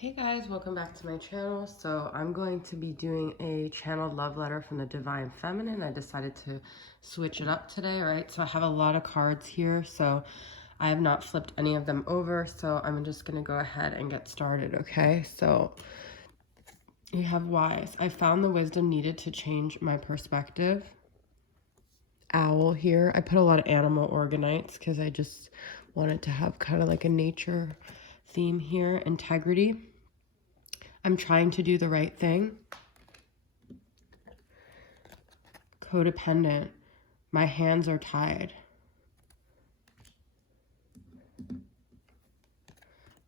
Hey guys, welcome back to my channel. So I'm going to be doing a channeled love letter from the Divine Feminine. I decided to switch it up today, right? So I have a lot of cards here, so I have not flipped any of them over. So I'm just going to go ahead and get started, okay? So you have Wise. I found the wisdom needed to change my perspective. Owl here. I put a lot of animal organites because I just wanted to have kind of like a nature theme here. Integrity. I'm trying to do the right thing. Codependent. My hands are tied.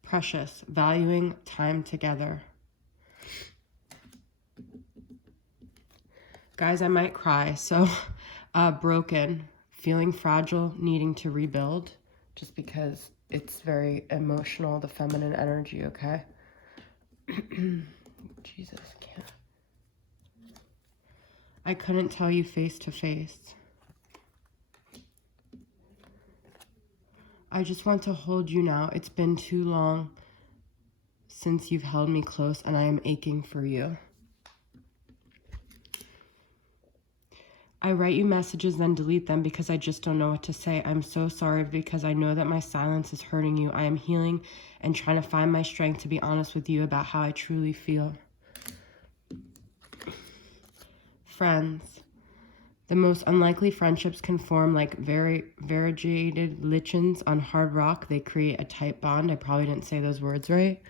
Precious. Valuing time together. Guys, I might cry. So, broken. Feeling fragile, needing to rebuild. Just because it's very emotional, the feminine energy, okay? Jesus, can't. I couldn't tell you face to face. I just want to hold you now. It's been too long since you've held me close, and I am aching for you. I write you messages, then delete them because I just don't know what to say. I'm so sorry because I know that my silence is hurting you. I am healing and trying to find my strength to be honest with you about how I truly feel. Friends. The most unlikely friendships can form like variegated lichens on hard rock. They create a tight bond. I probably didn't say those words right.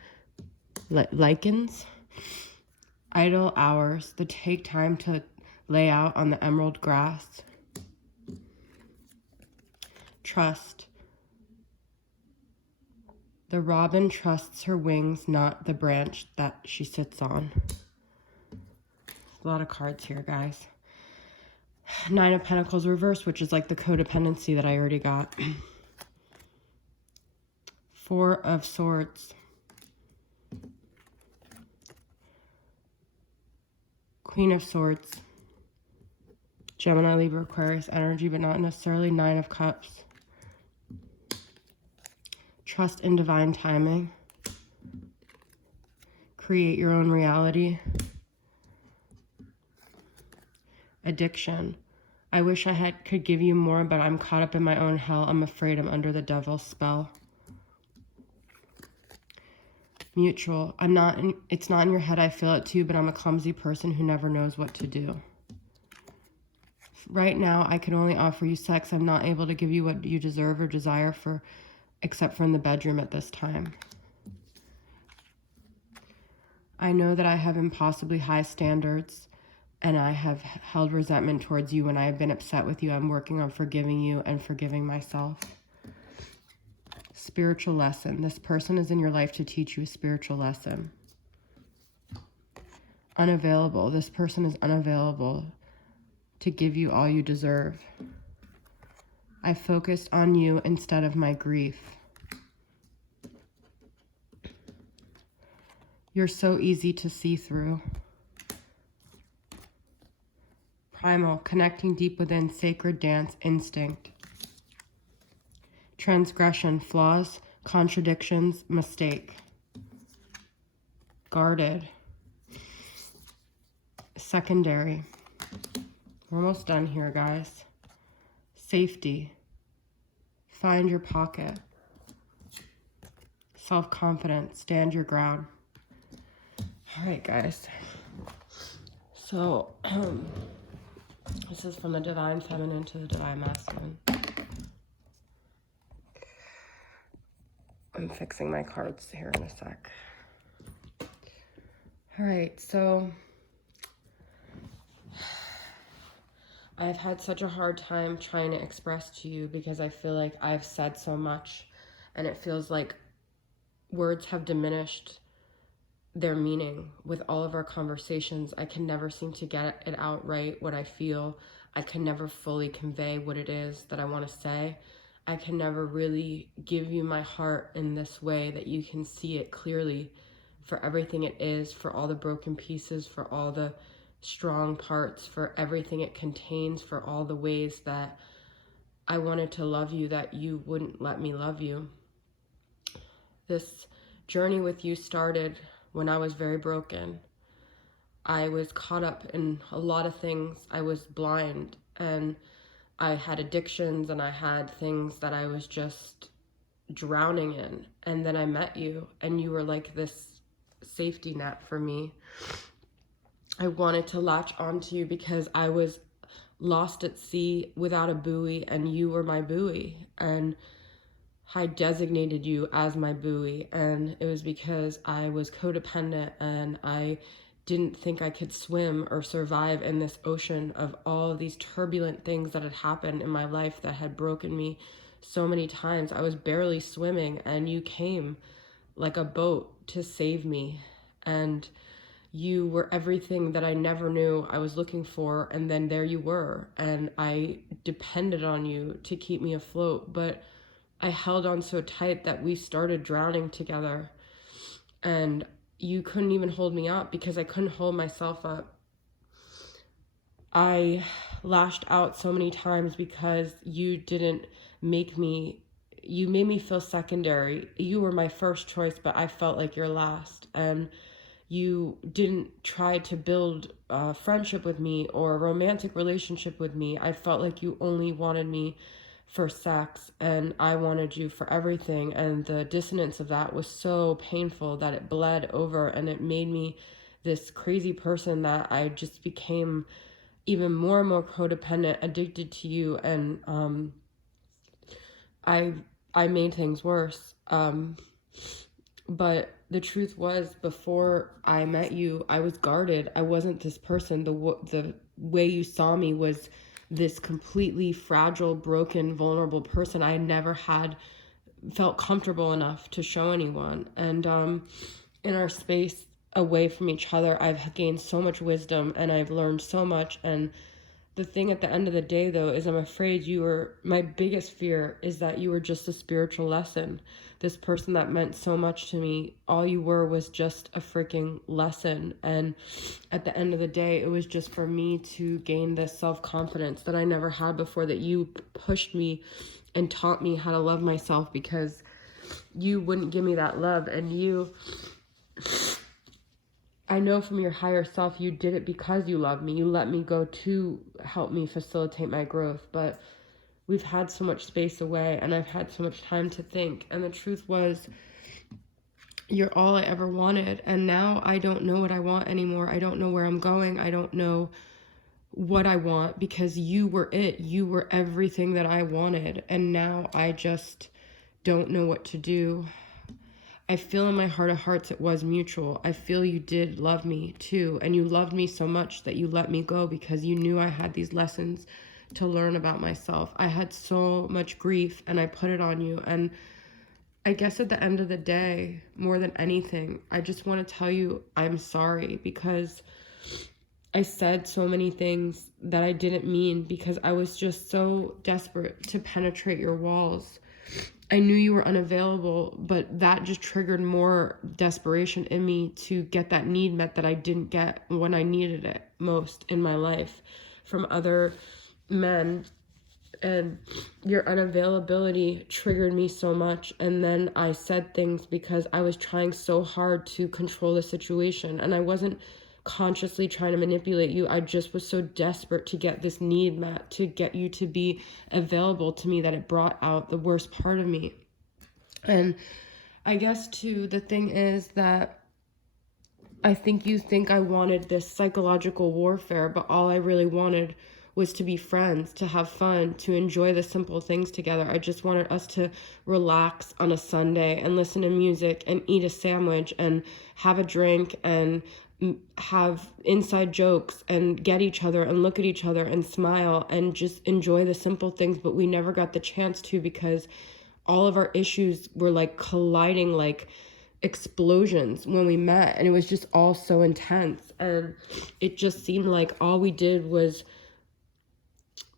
Lichens. Idle hours. They take time to lay out on the emerald grass. Trust. The robin trusts her wings, not the branch that she sits on. A lot of cards here, guys. Nine of Pentacles reversed, which is like the codependency that I already got. Four of Swords. Queen of Swords. Gemini, Libra, Aquarius energy, but not necessarily. Nine of Cups. Trust in divine timing. Create your own reality. Addiction. I wish I could give you more, but I'm caught up in my own hell. I'm afraid I'm under the devil's spell. Mutual. It's not in your head, I feel it too, but I'm a clumsy person who never knows what to do. Right now, I can only offer you sex. I'm not able to give you what you deserve or desire except for in the bedroom at this time. I know that I have impossibly high standards, and I have held resentment towards you when I have been upset with you. I'm working on forgiving you and forgiving myself. Spiritual lesson. This person is in your life to teach you a spiritual lesson. Unavailable. This person is unavailable to give you all you deserve. I focused on you instead of my grief. You're so easy to see through. Primal, connecting deep within, sacred dance, instinct. Transgression, flaws, contradictions, mistake. Guarded. Secondary. We're almost done here, guys. Safety. Find your pocket. Self-confidence, stand your ground. All right, guys. So, this is from the Divine Feminine to the Divine Masculine. I'm fixing my cards here in a sec. All right, so I've had such a hard time trying to express to you because I feel like I've said so much and it feels like words have diminished their meaning with all of our conversations. I can never seem to get it out right, what I feel. I can never fully convey what it is that I want to say. I can never really give you my heart in this way that you can see it clearly for everything it is, for all the broken pieces, for all the strong parts, for everything it contains, for all the ways that I wanted to love you that you wouldn't let me love you. This journey with you started when I was very broken. I was caught up in a lot of things. I was blind, and I had addictions, and I had things that I was just drowning in. And then I met you, and you were like this safety net for me. I wanted to latch onto you because I was lost at sea without a buoy, and you were my buoy. And I designated you as my buoy, and it was because I was codependent and I didn't think I could swim or survive in this ocean of all of these turbulent things that had happened in my life that had broken me so many times. I was barely swimming, and you came like a boat to save me. And you were everything that I never knew I was looking for, and then there you were, and I depended on you to keep me afloat, but I held on so tight that we started drowning together, and you couldn't even hold me up because I couldn't hold myself up. I lashed out so many times because you didn't make me, you made me feel secondary. You were my first choice, but I felt like your last, and you didn't try to build a friendship with me or a romantic relationship with me. I felt like you only wanted me for sex, and I wanted you for everything. And the dissonance of that was so painful that it bled over, and it made me this crazy person that I just became even more and more codependent, addicted to you. And I made things worse. But the truth was, before I met you, I was guarded. I wasn't this person. The way you saw me was this completely fragile, broken, vulnerable person I never had felt comfortable enough to show anyone. And in our space away from each other, I've gained so much wisdom, and I've learned so much. And the thing at the end of the day, though, is I'm afraid my biggest fear is that you were just a spiritual lesson. This person that meant so much to me, all you were was just a freaking lesson. And at the end of the day, it was just for me to gain this self-confidence that I never had before, that you pushed me and taught me how to love myself, because you wouldn't give me that love. And I know from your higher self, you did it because you love me. You let me go to help me facilitate my growth. But we've had so much space away, and I've had so much time to think. And the truth was, you're all I ever wanted. And now I don't know what I want anymore. I don't know where I'm going. I don't know what I want, because you were it. You were everything that I wanted. And now I just don't know what to do. I feel in my heart of hearts it was mutual. I feel you did love me too. And you loved me so much that you let me go, because you knew I had these lessons to learn about myself. I had so much grief, and I put it on you. And I guess at the end of the day, more than anything, I just want to tell you I'm sorry, because I said so many things that I didn't mean, because I was just so desperate to penetrate your walls. I knew you were unavailable, but that just triggered more desperation in me to get that need met that I didn't get when I needed it most in my life from other men. And your unavailability triggered me so much. And then I said things because I was trying so hard to control the situation, and I wasn't consciously trying to manipulate you. I just was so desperate to get this need met, to get you to be available to me, that it brought out the worst part of me. And I guess too, the thing is that I think you think I wanted this psychological warfare, but all I really wanted was to be friends, to have fun, to enjoy the simple things together. I just wanted us to relax on a Sunday and listen to music and eat a sandwich and have a drink and have inside jokes and get each other and look at each other and smile and just enjoy the simple things. But we never got the chance to, because all of our issues were like colliding like explosions when we met, and it was just all so intense. And it just seemed like all we did was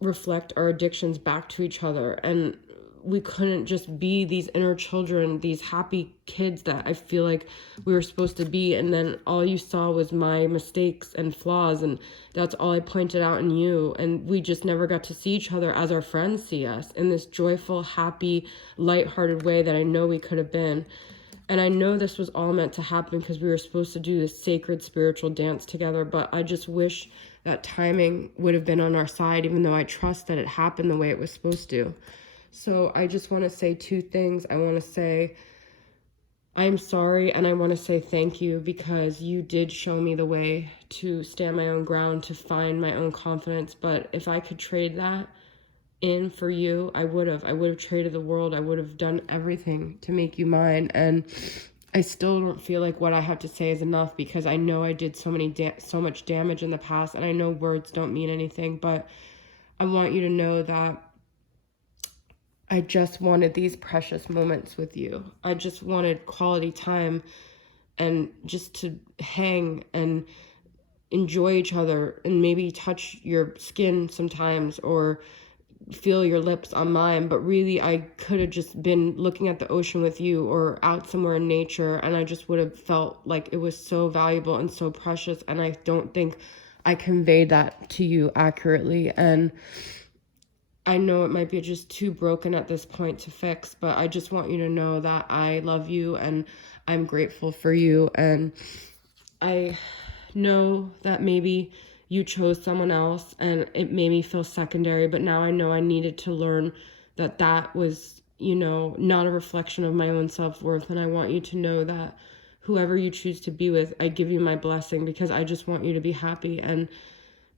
reflect our addictions back to each other, and we couldn't just be these inner children, these happy kids that I feel like we were supposed to be. And then all you saw was my mistakes and flaws, and that's all I pointed out in you. And we just never got to see each other as our friends see us, in this joyful, happy, lighthearted way that I know we could have been. And I know this was all meant to happen because we were supposed to do this sacred spiritual dance together, but I just wish that timing would have been on our side, even though I trust that it happened the way it was supposed to. So I just want to say two things. I want to say I'm sorry, and I want to say thank you, because you did show me the way to stand my own ground, to find my own confidence. But if I could trade that in for you, I would have. I would have traded the world. I would have done everything to make you mine. And I still don't feel like what I have to say is enough, because I know I did so much damage in the past, and I know words don't mean anything, but I want you to know that I just wanted these precious moments with you. I just wanted quality time and just to hang and enjoy each other and maybe touch your skin sometimes or feel your lips on mine. But really, I could have just been looking at the ocean with you or out somewhere in nature, and I just would have felt like it was so valuable and so precious. And I don't think I conveyed that to you accurately. And I know it might be just too broken at this point to fix, but I just want you to know that I love you and I'm grateful for you. And I know that maybe you chose someone else and it made me feel secondary, but now I know I needed to learn that that was, not a reflection of my own self-worth. And I want you to know that whoever you choose to be with, I give you my blessing, because I just want you to be happy. And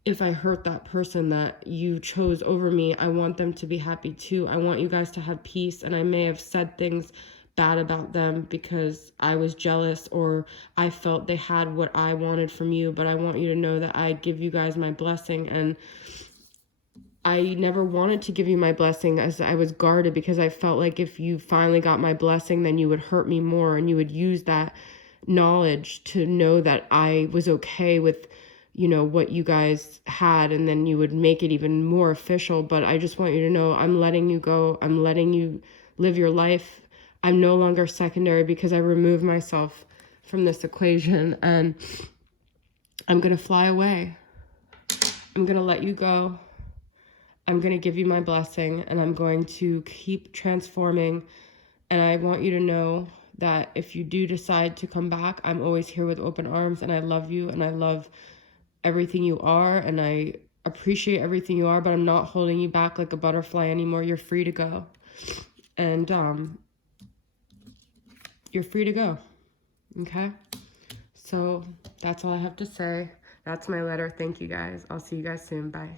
if I hurt that person that you chose over me, I want them to be happy too. I want you guys to have peace. And I may have said things bad about them because I was jealous or I felt they had what I wanted from you. But I want you to know that I give you guys my blessing. And I never wanted to give you my blessing, as I was guarded, because I felt like if you finally got my blessing, then you would hurt me more, and you would use that knowledge to know that I was okay with what you guys had, and then you would make it even more official. But I just want you to know I'm letting you go. I'm letting you live your life. I'm no longer secondary, because I removed myself from this equation, and I'm going to fly away. I'm going to let you go. I'm going to give you my blessing, and I'm going to keep transforming. And I want you to know that if you do decide to come back, I'm always here with open arms, and I love you, and I love everything you are, and I appreciate everything you are, but I'm not holding you back like a butterfly anymore. You're free to go. And you're free to go. Okay? So that's all I have to say. That's my letter. Thank you guys. I'll see you guys soon. Bye.